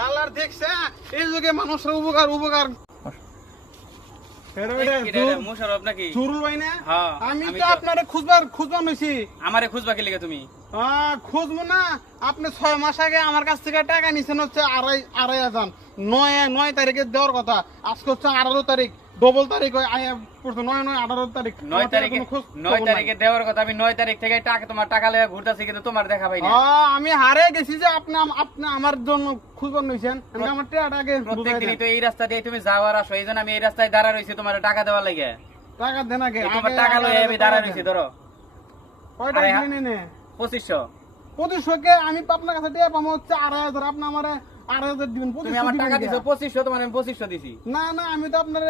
শালার দেখছে এই যুগে মানুষের উপকার উপকার মোশারফ নাকি জরুল ভাই না? হ্যাঁ, আমি আমি তো তো- আপনারে খুঁজবার নইছি। আমারে খুঁজবা কি লিগে তুমি? খুঁজবো না, আপনি 6 মাস আগে আমার কাছ থেকে টাকা নিছেন হচ্ছে 2,500 9 তারিখে দেওয়ার কথা। আজকে হচ্ছে 18 তারিখ, ডবল তারিখ হয় 9 তারিখ 9 তারিখে দেওয়ার কথা। আমি 9 তারিখ থেকে তোমার টাকা লেগে ঘুরতেছি, কিন্তু তোমার দেখা পাই না। আমি হারে গেছি যে আপনি আমার জন্য খুঁজবার নইছেন। আমার টাকাটাকে প্রত্যেকদিনই তো এই রাস্তা দিয়ে তুমি যাওয়ার আসো, এই জন্য আমি এই রাস্তায় দাঁড়া রয়েছি তোমার টাকা দেওয়ার লাগে। টাকা দেন আগে, তোমার টাকা লয়ে আমি দাঁড়া রয়েছি। ধরো কয় টাকা দিলেন? 2500। 2500 কে আমি আপনার কাছে টাকা পাবো হচ্ছে 2,500, আপনি আমার 2,500 দিবেন। তুমি আমার টাকা দিছো 2500, তোমার আমি 2500 দিছি। না না, আমি তো আপনার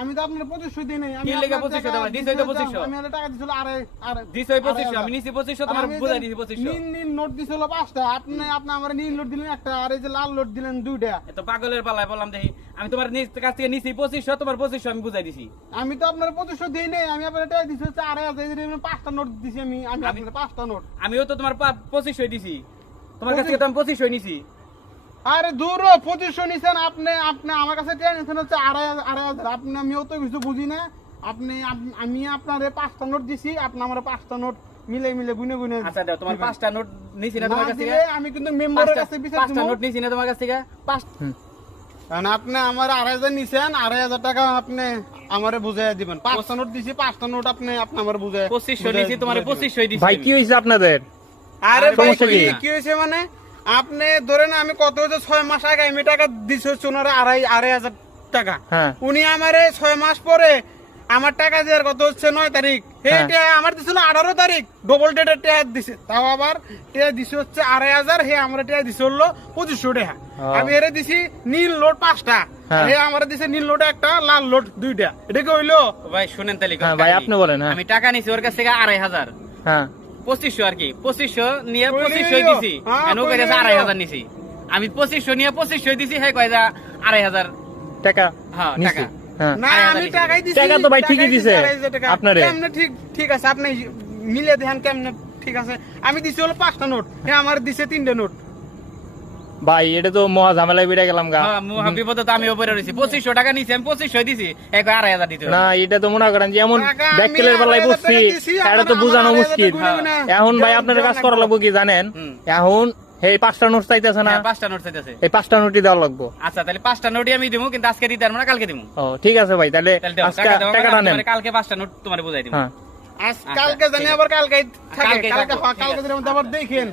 2500 দিই নাই। কি লেগে 2500 দেব? দিছই তো 2500। আমি আর টাকা দিছিল দিছই 2500, আমি নিছি 2500, তোমার বুঝাই দিছি 2500। নীল নোট দিছিল 5টা, আপনি আমার নীল নোট দিলেন একটা, আর এই যে লাল নোট দিলেন 2টা। এত পাগলের পালায় বললাম দেখি, আমি তোমার কাছ থেকে নিছি 2500, তোমার 2500 আমি বুঝাই দিছি। আমি তো আপনার 2500 দিই নাই, আমি আপনার টাকা দিছি হচ্ছে 2,500, এই যে 5টা নোট দিছি আমি আপনার 5টা নোট। আমিও তো তোমার 2500 দিছি, তোমার কাছ থেকে তো আমি 2500 নিছি। আরে দূর, 2500 নিছেন আপনি আমার কাছে টাকা নিছেন হচ্ছে 2,500। আপনি আমিও তো কিছু বুঝি না। আমি আপনারে 5টা নোট দিছি, আপনি আমার 5টা নোট মিলে গুনে আচ্ছা দাও, তোমার 5টা নোট নিছি না তোমার কাছ থেকে? আমি কিন্তু মেম্বারের কাছে বিচার 5টা নোট নিছি না তোমার কাছ থেকে? কারণ আপনি আমার 2,500 নিছেন, 2,500 টাকা আপনি আমারে বুঝাইয়া দিবেন। 5টা নোট দিছি, 5টা নোট আপনি আমার বুঝাই 2500 নিছি, তোমার 2500 দিছি। ভাই কি হইছে আপনাদের? আরে ভাই সমস্যা কি? কি হয়েছে মানে, আপনি ধরেন আমি কত হচ্ছে 6 মাস আগে আমি টাকা দিছি হচ্ছে ওনারে 2,500 টাকা। হ্যাঁ। উনি আমারে 6 মাস পরে আমার টাকা দেওয়ার কত হচ্ছে 9 তারিখ, এইটা আমার দিছিল 18 তারিখ, ডবল ডেটের টাকা দিছে। তাও আবার টাকা দিছে হচ্ছে 2,500, হে আমার টাকা দিছে হলো 2500 টাকা। আমি এরে দিছি নীল নোট 5টা, হে আমার দিছে নীল নোট একটা, লাল নোট 2টা। এটা কি হইলো? ভাই শুনেন তাহলে। হ্যাঁ ভাই আপনি বলেন। হ্যাঁ আমি টাকা নিছি ওর কাছ থেকে 2,500, হ্যাঁ 2500 আর কি, 2500 নিয়ে 2500 দিছি। এনো কই যাচ্ছে 2,500 নিছি, আমি 2500 নিয়ে 2500 দিছি, হে কই যা 2,500 টাকা হ্যাঁ নিছি। টাকা। হ্যাঁ না আমি টাকাই দিছি। টাকা তো ভাই ঠিকই দিছে আপনারে। কেমনে ঠিক আছে, আপনি মিলে দেখেন কেমনে ঠিক আছে। আমি দিছি হলো 5টা নোট, হে আমার দিছে 3টা নোট। ভাই এটা তো মহা ঝামেলায় বেড়ে গেলাম গা। হ্যাঁ মহা বিপদে তো আমি উপরে রইছি। 2500 টাকা নিছি, আমি 2500 দিছি, হে কই 2,500 দিতে না এটা তো মনে করেন যে এমন টাকা আমি ব্যাককেলের বেলায় 2,500 বসছি, টাকা দিছি, এটা তো আমার বোঝানো 2,500 মুশকিল। গুনে গুনে এখন ভাই আপনার কাজ করা লাগবো কি জানেন? এখন এই 5টা নোট চাইতেছে না, 5টা নোট চাইতেছে। এই 5টা নোটই দেওয়া লাগবো। আচ্ছা তাহলে 5টা নোটই আমি দিমু, কিন্তু আজকে দিতে পারবো না, কালকে দিমু। ও ঠিক আছে ভাই, তাহলে তাহলে দাও, আজকে টাকা দাও, টাকাটা নেন। কালকে 5টা নোট তোমারে বুঝাই দিমু। হ্যাঁ কালকে জানি আবার কালকে থাকে, কালকে কালকে থাকবো, ঠিক আছে। আবার দেখেন।